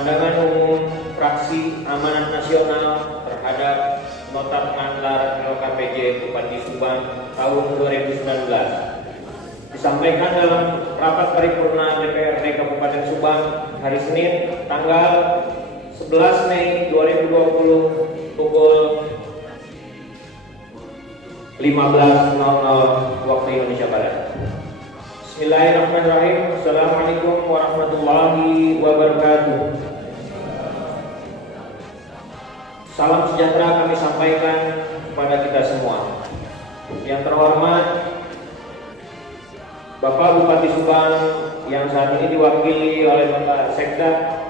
pandangan umum fraksi Amanat Nasional terhadap Nota Pengantar LKPJ Bupati Subang tahun 2019 disampaikan dalam rapat paripurna DPRD Kabupaten Subang hari Senin tanggal 11 Mei 2020 pukul 15.00 waktu Indonesia Barat. Bismillahirrahmanirrahim. Assalamualaikum warahmatullahi wabarakatuh. Salam sejahtera kami sampaikan kepada kita semua. Yang terhormat Bapak Bupati Subang yang saat ini diwakili oleh Bapak Sekda.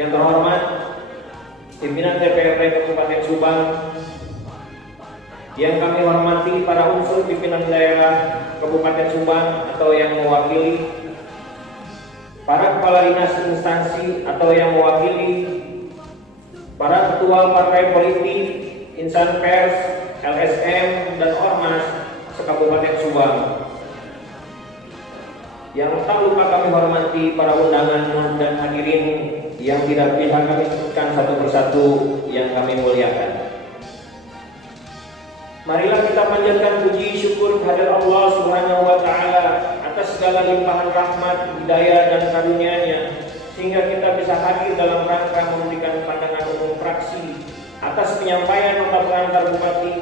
Yang terhormat pimpinan DPRD Kabupaten Subang. Yang kami hormati para unsur pimpinan daerah Kabupaten Subang atau yang mewakili, para kepala dinas instansi atau yang mewakili, para ketua partai politik, insan pers, LSM, dan Ormas se-Kabupaten Subang. Yang tak lupa kami hormati para undangan dan hadirin yang tidak bisa kami sebutkan satu persatu yang kami muliakan. Marilah kita panjatkan puji syukur kehadirat Allah Subhanahu wa Ta'ala atas segala limpahan rahmat, hidayah, dan karunia-Nya, sehingga kita bisa hadir dalam rangka memberikan pandangan umum fraksi atas penyampaian nota pengantar Bupati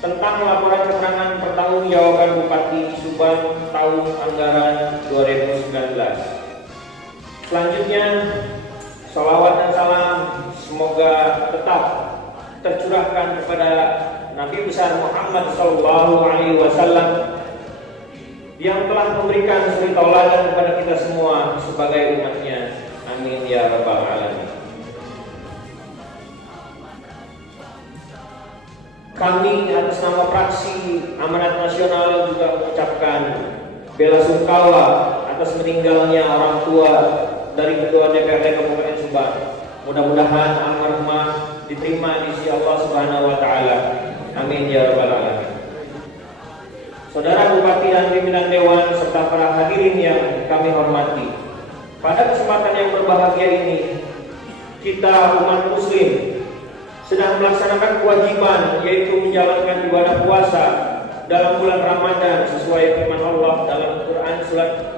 tentang laporan keterangan pertanggungjawaban Bupati Subang tahun anggaran 2019. Selanjutnya, sholawat dan salam semoga tetap tercurahkan kepada Nabi besar Muhammad SAW yang telah memberikan suri tauladan kepada kita semua sebagai umatnya. Amin ya rabbal alamin. Kami atas nama fraksi Amanat Nasional juga mengucapkan bela sungkawa atas meninggalnya orang tua dari Ketua DPRD Kabupaten Subang. Mudah-mudahan almarhumah diterima di sisi Allah Subhanahu wa Ta'ala. Amin ya rabbal alamin. Saudara Bupati dan pimpinan Dewan serta para hadirin yang kami hormati, pada kesempatan yang berbahagia ini, kita umat Muslim sedang melaksanakan kewajiban yaitu menjalankan ibadah puasa dalam bulan Ramadan sesuai firman Allah dalam Quran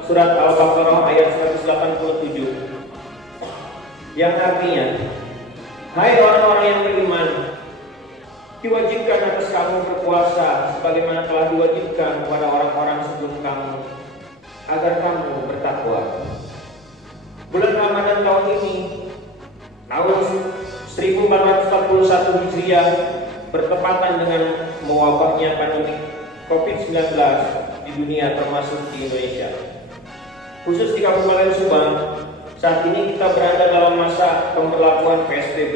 surat Al-Baqarah ayat 187, yang artinya, hai orang-orang yang beriman, diwajibkan atas kamu berpuasa sebagaimana telah diwajibkan kepada orang-orang sebelum kamu agar kamu bertakwa. Bulan Ramadan tahun ini, tahun 1441 Hijriah, bertepatan dengan mewabahnya pandemi COVID-19 di dunia termasuk di Indonesia. Khusus di Kabupaten Subang, saat ini kita berada dalam masa pemberlakuan PSBB,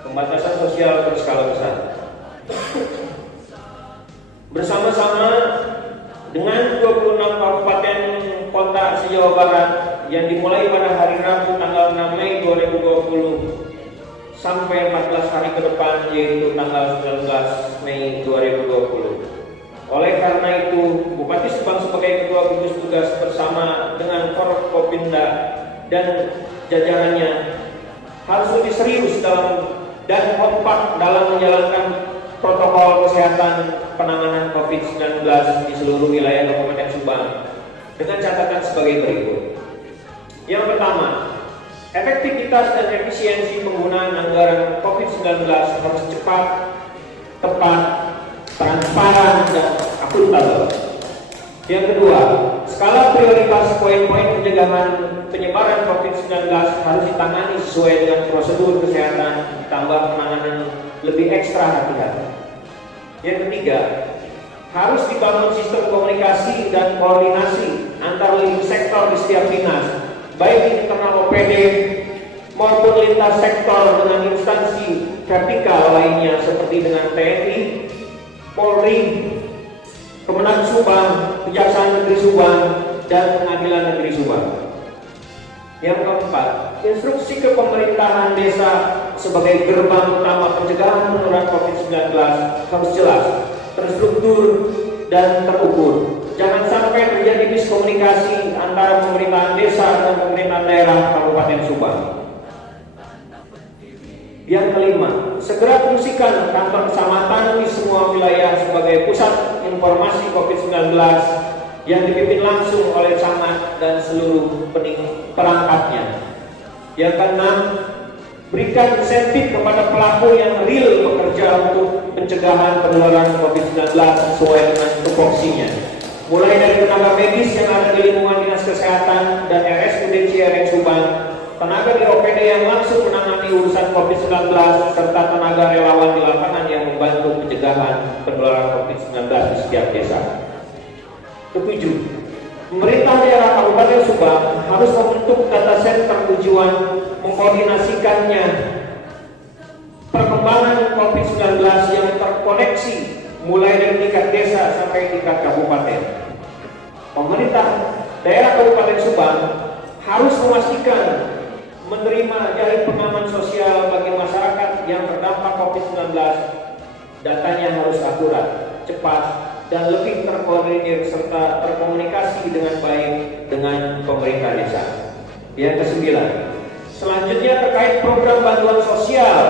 pembatasan sosial berskala besar. Bersama-sama dengan 26 kabupaten kota se-Jawa Barat yang dimulai pada hari Rabu tanggal 6 Mei 2020 sampai 14 hari ke depan, yaitu tanggal 19 Mei 2020. Oleh karena itu, Bupati Subang sebagai Ketua Gugus Tugas bersama dengan Forkopimda dan jajarannya harus lebih serius dan kompak dalam menjalankan protokol kesehatan penanganan COVID-19 di seluruh wilayah Kabupaten Subang dengan catatan sebagai berikut. Yang pertama, efektivitas dan efisiensi penggunaan anggaran COVID-19 harus cepat, tepat, transparan, dan akuntabel. Yang kedua, skala prioritas poin-poin pencegahan penyebaran COVID-19 harus ditangani sesuai dengan prosedur kesehatan, ditambah penanganan lebih ekstra hati-hati. Yang ketiga, harus dibangun sistem komunikasi dan koordinasi antar lini sektor di setiap dinas, baik internal OPD maupun lintas sektor dengan instansi vertikal lainnya seperti dengan TNI, Polri, Kemenag Subang, Kejaksaan Negeri Subang, dan Pengadilan Negeri Subang. Yang keempat, instruksi kepemerintahan desa sebagai gerbang utama pencegahan penularan COVID-19 harus jelas, terstruktur, dan terukur. Jangan sampai terjadi miskomunikasi antara pemerintahan desa dan pemerintahan daerah Kabupaten Subang. Yang kelima, segera fungsikan kantor kecamatan di semua wilayah sebagai pusat informasi COVID-19 yang dipimpin langsung oleh camat dan seluruh perangkatnya. Yang keenam, berikan insentif kepada pelaku yang real bekerja untuk pencegahan penularan COVID-19 sesuai dengan tupoksinya. Mulai dari tenaga medis yang ada di lingkungan Dinas Kesehatan dan RSUD Ciareng Subang, tenaga di OPD yang langsung menangani urusan COVID-19, serta tenaga relawan di lapangan yang membantu pencegahan penularan COVID-19 di setiap desa. Ketujuh, pemerintah daerah Kabupaten Subang harus membentuk data center tujuan mengkoordinasikannya perkembangan COVID-19 yang terkoneksi mulai dari tingkat desa sampai tingkat kabupaten. Pemerintah daerah Kabupaten Subang harus memastikan menerima jaring pengaman sosial bagi masyarakat yang terdampak COVID-19. Datanya harus akurat, cepat, dan lebih terkoordinir serta terkomunikasi dengan baik dengan pemerintah desa. Yang kesembilan, selanjutnya terkait program bantuan sosial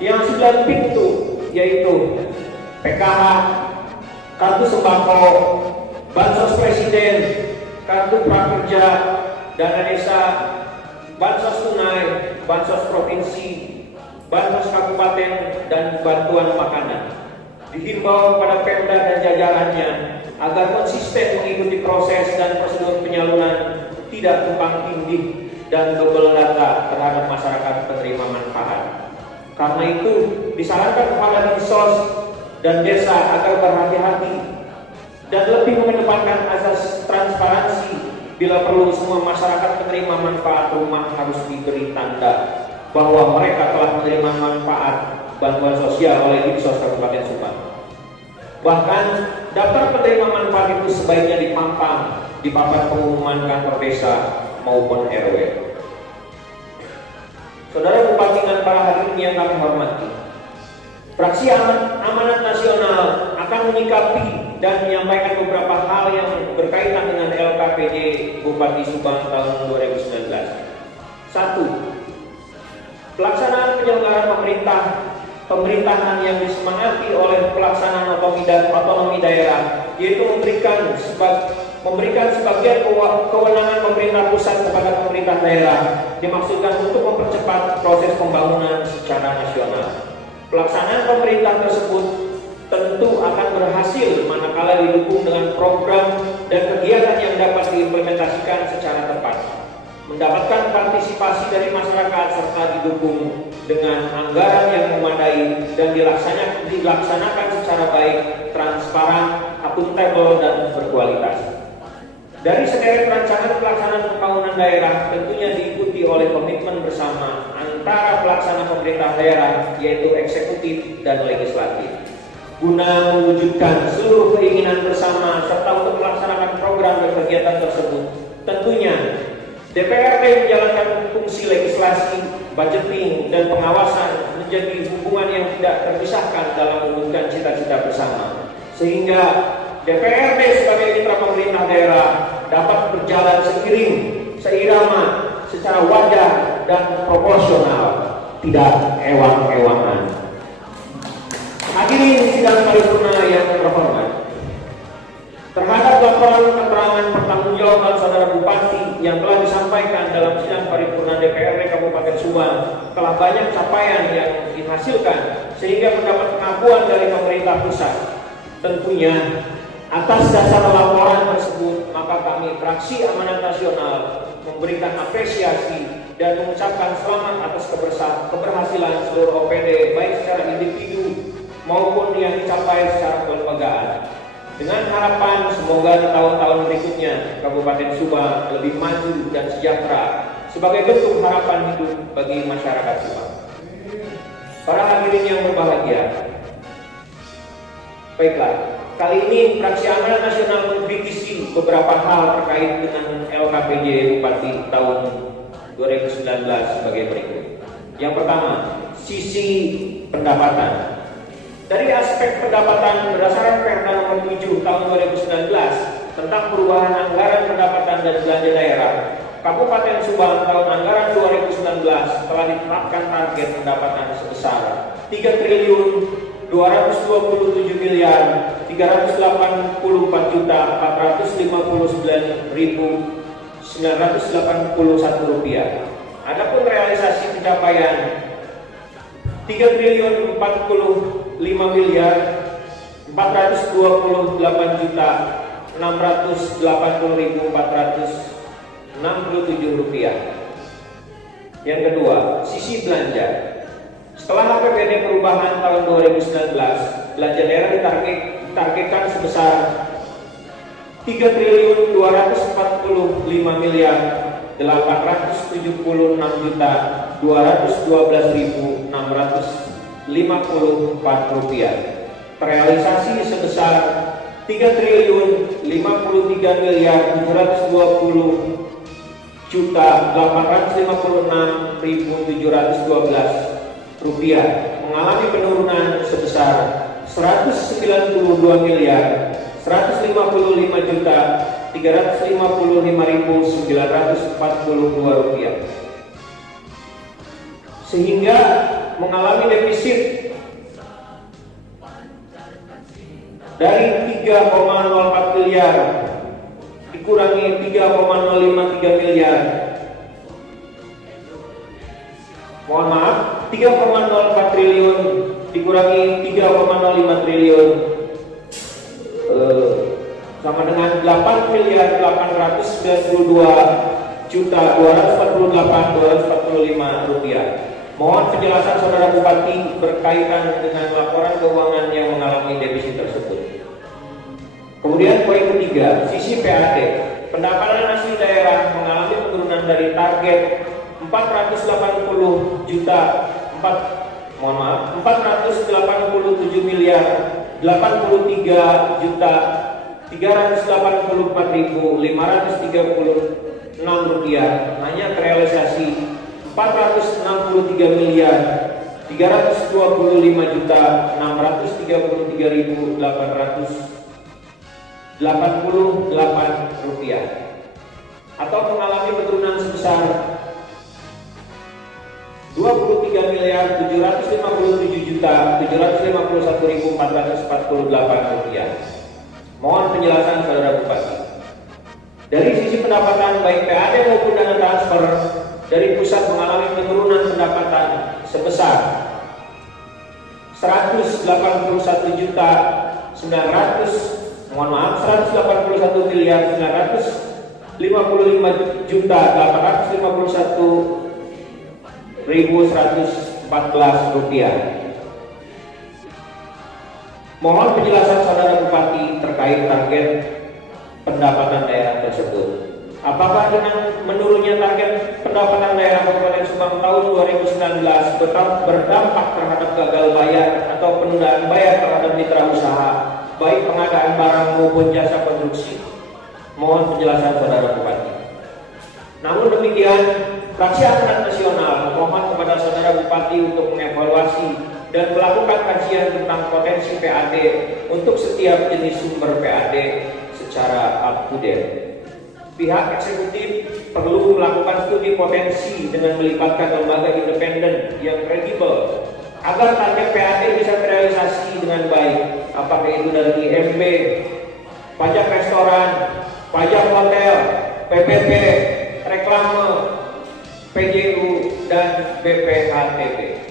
yang 9 pintu, yaitu PKH, kartu sembako, bansos presiden, kartu prakerja, dana desa, bansos tunai, bansos provinsi, bansos kabupaten, dan bantuan makanan. Dihimbau kepada Pemda dan jajarannya agar konsisten mengikuti proses dan prosedur penyaluran, tidak tumpang tindih dan double data terhadap masyarakat penerima manfaat. Karena itu, disarankan kepada Dinsos dan desa agar berhati-hati dan lebih mengedepankan asas transparansi. Bila perlu, semua masyarakat penerima manfaat rumah harus diberi tanda bahwa mereka telah menerima manfaat bantuan sosial oleh Dinsos Kabupaten Subang. Bahkan daftar penerima manfaat itu sebaiknya dipampang di papan pengumuman kantor desa maupun RW. Saudara Bupati dan para hadirin yang kami hormati, Fraksi Amanat Nasional akan menyikapi dan menyampaikan beberapa hal yang berkaitan dengan LKPD Bupati Subang tahun 2019. 1. Pelaksanaan penyelenggaraan pemerintahan yang disemangati oleh pelaksanaan otonomi daerah, yaitu memberikan sebagian kewenangan pemerintah pusat kepada pemerintah daerah, dimaksudkan untuk mempercepat proses pembangunan secara nasional. Pelaksanaan pemerintah tersebut tentu akan berhasil manakala didukung dengan program dan kegiatan yang dapat diimplementasikan secara tepat, mendapatkan partisipasi dari masyarakat serta didukung dengan anggaran yang memadai dan dilaksanakan secara baik, transparan, akuntabel, dan berkualitas. Dari sederet rancangan pelaksanaan pembangunan daerah tentunya diikuti oleh komitmen bersama antara pelaksana pemerintah daerah, yaitu eksekutif dan legislatif, guna mewujudkan seluruh keinginan bersama serta untuk melaksanakan program dan kegiatan tersebut. Tentunya DPRD menjalankan fungsi legislasi, budgeting, dan pengawasan menjadi hubungan yang tidak terpisahkan dalam mewujudkan cita-cita bersama, sehingga DPRD sebagai mitra pemerintah daerah dapat berjalan seirama, secara wajar dan proporsional, tidak ewang-ewangan. Hadirin sidang paripurna yang terhormat, terhadap laporan keterangan pertanggungjawaban saudara Bupati yang telah disampaikan dalam sidang paripurna DPRD Kabupaten Subang, telah banyak capaian yang dihasilkan sehingga mendapat pengakuan dari pemerintah pusat. Tentunya atas dasar laporan tersebut, maka kami Fraksi Amanat Nasional memberikan apresiasi dan mengucapkan selamat atas keberhasilan seluruh OPD, baik secara individu maupun yang dicapai secara kelembagaan. Dengan harapan semoga di tahun-tahun berikutnya Kabupaten Subang lebih maju dan sejahtera sebagai bentuk harapan hidup bagi masyarakat Subang. Para hadirin yang berbahagia, baiklah, kali ini Fraksi Amanat Nasional mengkritisi beberapa hal terkait dengan LKPD Bupati tahun 2019 sebagai berikut. Yang pertama, sisi pendapatan. Dari aspek pendapatan berdasarkan Perda Nomor 7 Tahun 2019, tentang perubahan anggaran pendapatan dan belanja daerah, Kabupaten Subang tahun anggaran 2019 telah ditetapkan target pendapatan sebesar 3.284.359.981 rupiah. Adapun realisasi pencapaian 3.045.428.680.467 rupiah. Yang kedua, sisi belanja. Setelah APBD perubahan tahun 2019, belanja daerah ditargetkan sebesar 3.246.212.654 rupiah. Terrealisasi sebesar 3.053.856.712 rupiah, mengalami penurunan sebesar 192.155.355.942 rupiah, sehingga mengalami defisit dari 3,04 miliar dikurangi 3,053 miliar. Mohon maaf, 3,04 triliun dikurangi 3,05 triliun sama dengan 8.492.248.245 rupiah. Mohon penjelasan Saudara Bupati berkaitan dengan laporan keuangan yang mengalami defisit tersebut. Kemudian poin ketiga, sisi PAD. Pendapatan asli daerah mengalami penurunan dari target 487.484.384.536 rupiah, hanya terrealisasi 463.325.633.888 rupiah, atau mengalami penurunan sebesar 23.757.751.448 rupiah. Mohon penjelasan Saudara Bupati. Dari sisi pendapatan baik PAD maupun dana transfer dari pusat mengalami penurunan pendapatan sebesar 181.951.851.114 rupiah. Mohon penjelasan Saudara Bupati terkait target pendapatan daerah tersebut. Apakah dengan menurunnya target pendapatan daerah Kabupaten Subang tahun 2019 berdampak terhadap gagal bayar atau penundaan bayar terhadap mitra usaha, baik pengadaan barang maupun jasa konstruksi? Mohon penjelasan Saudara Bupati. Namun demikian, Fraksi Amanat Nasional memohon kepada Saudara Bupati untuk mengevaluasi dan melakukan kajian tentang potensi PAD untuk setiap jenis sumber PAD secara up to date. Pihak eksekutif perlu melakukan studi potensi dengan melibatkan lembaga independen yang kredibel agar target PAD bisa terrealisasi dengan baik, apakah itu dari IMB, pajak restoran, pajak hotel, PPP, reklame, PJU, dan BPHTB.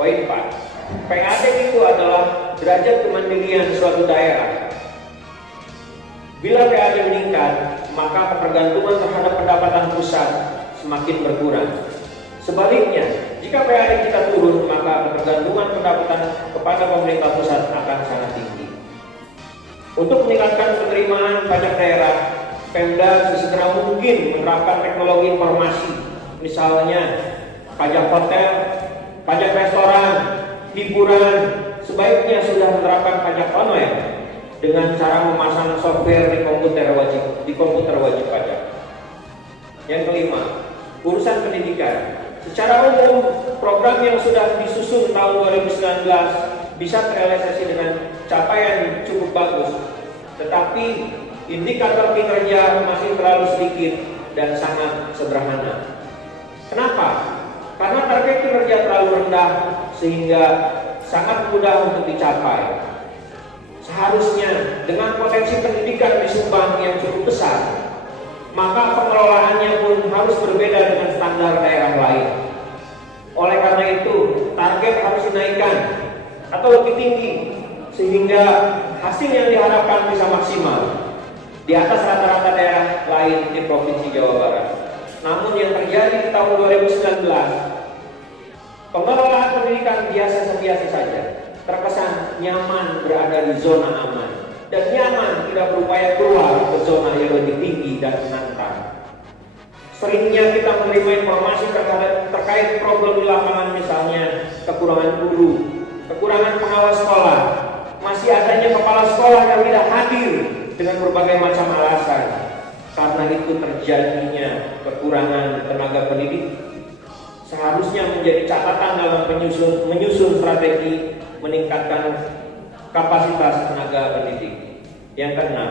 Poin 4. PAD itu adalah derajat kemandirian suatu daerah. Bila PAD meningkat, maka ketergantungan terhadap pendapatan pusat semakin berkurang. Sebaliknya, jika PAD kita turun, maka ketergantungan pendapatan kepada pemerintah pusat akan sangat tinggi. Untuk meningkatkan penerimaan pajak daerah, Pemda sesegera mungkin menerapkan teknologi informasi, misalnya pajak hotel, pajak restoran, hiburan, sebaiknya sudah menerapkan pajak online dengan cara memasang software di komputer wajib pajak. Yang kelima, urusan pendidikan. Secara umum, program yang sudah disusun tahun 2019 bisa terrealisasi dengan capaian cukup bagus. Tetapi indikator kinerja masih terlalu sedikit dan sangat sederhana. Kenapa? Karena target kinerja terlalu rendah sehingga sangat mudah untuk dicapai. Seharusnya dengan potensi pendidikan di Subang yang cukup besar, maka pengelolaannya pun harus berbeda dengan standar daerah lain. Oleh karena itu, target harus dinaikkan atau lebih tinggi sehingga hasil yang diharapkan bisa maksimal di atas rata-rata daerah lain di Provinsi Jawa Barat. Namun yang terjadi di tahun 2019, pengelolaan pendidikan biasa-biasa saja, terkesan nyaman berada di zona aman dan nyaman tidak berupaya keluar ke zona yang lebih tinggi dan menantang. Seringnya kita menerima informasi terkait problem di lapangan, misalnya kekurangan guru, kekurangan pengawas sekolah, masih adanya kepala sekolah yang tidak hadir dengan berbagai macam alasan. Karena itu terjadinya kekurangan tenaga pendidik. Seharusnya menjadi catatan dalam menyusun strategi meningkatkan kapasitas tenaga pendidik. Yang keenam,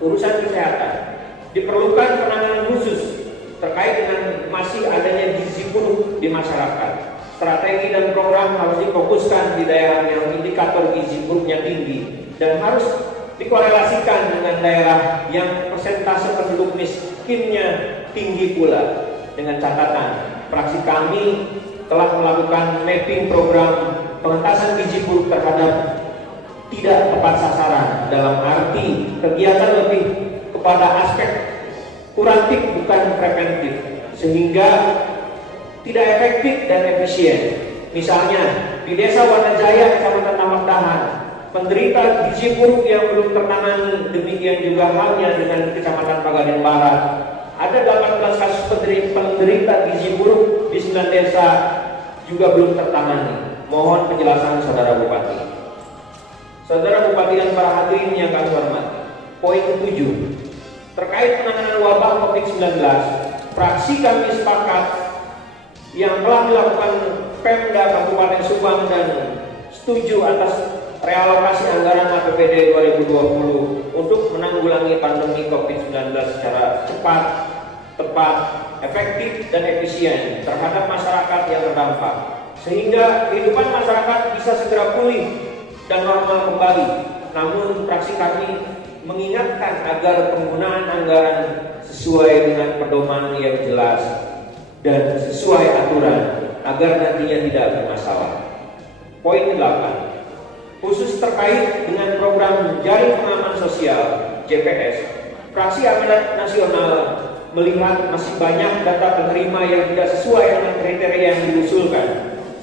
urusan kesehatan. Diperlukan penanganan khusus terkait dengan masih adanya gizi buruk di masyarakat. Strategi dan program harus difokuskan di daerah yang indikator gizi buruknya tinggi dan harus dikorelasikan dengan daerah yang persentase penduduk miskinnya tinggi pula. Dengan catatan, fraksi kami telah melakukan mapping program pengentasan gizi buruk terhadap tidak tepat sasaran, dalam arti kegiatan lebih kepada aspek kuratif bukan preventif, sehingga tidak efektif dan efisien. Misalnya di Desa Wanajaya, Kecamatan Tambak Dahan, penderita gizi buruk yang belum tertangani. Demikian juga halnya dengan Kecamatan Pagaden Barat. Ada 18 kasus penderita gizi buruk di 9 desa juga belum tertangani. Mohon penjelasan Saudara Bupati. Saudara Bupati dan para hadirin yang kami hormati. Poin 7. Terkait penanganan wabah COVID-19, fraksi kami sepakat yang telah dilakukan Pemda Kabupaten Subang dan setuju atas realokasi anggaran APBD 2020 untuk menanggulangi pandemi COVID-19 secara cepat, tepat, efektif, dan efisien terhadap masyarakat yang terdampak, sehingga kehidupan masyarakat bisa segera pulih dan normal kembali. Namun fraksi kami mengingatkan agar penggunaan anggaran sesuai dengan pedoman yang jelas dan sesuai aturan agar nantinya tidak bermasalah. Poin 8. Khusus terkait dengan program Jaring Pengaman Sosial JPS, fraksi Amanat Nasional melihat masih banyak data penerima yang tidak sesuai dengan kriteria yang diusulkan,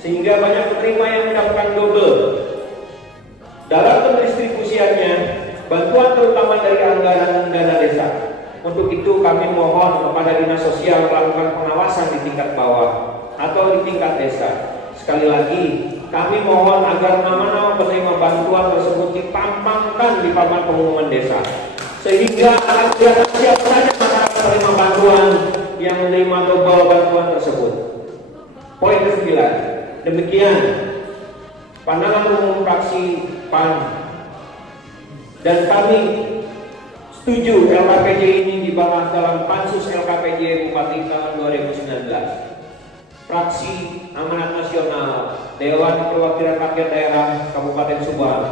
sehingga banyak penerima yang mendapatkan double. Dalam pendistribusiannya, bantuan terutama dari anggaran dana desa. Untuk itu kami mohon kepada Dinas Sosial melakukan pengawasan di tingkat bawah atau di tingkat desa. Sekali lagi, kami mohon agar nama-nama penerima bantuan tersebut dipampangkan di papan pengumuman desa, sehingga akan kelihatan siapa saja masyarakat penerima bantuan yang menerima double bantuan tersebut. Poin ke-9. Demikian pandangan umum fraksi PAN, dan kami setuju LKPJ ini dibahas dalam Pansus LKPJ Bupati tahun 2019. Fraksi Amanat Nasional Dewan Perwakilan Rakyat Daerah Kabupaten Subang,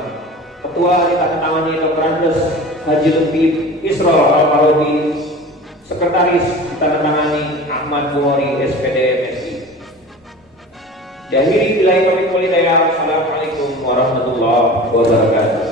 Ketua ditandatangani Dr. Andes Haji Lutfi Isrol Al-Parodi, Sekretaris ditandatangani Ahmad Buhori SPD MSI. Diakhiri bila kami mulai. Assalamualaikum warahmatullahi wabarakatuh.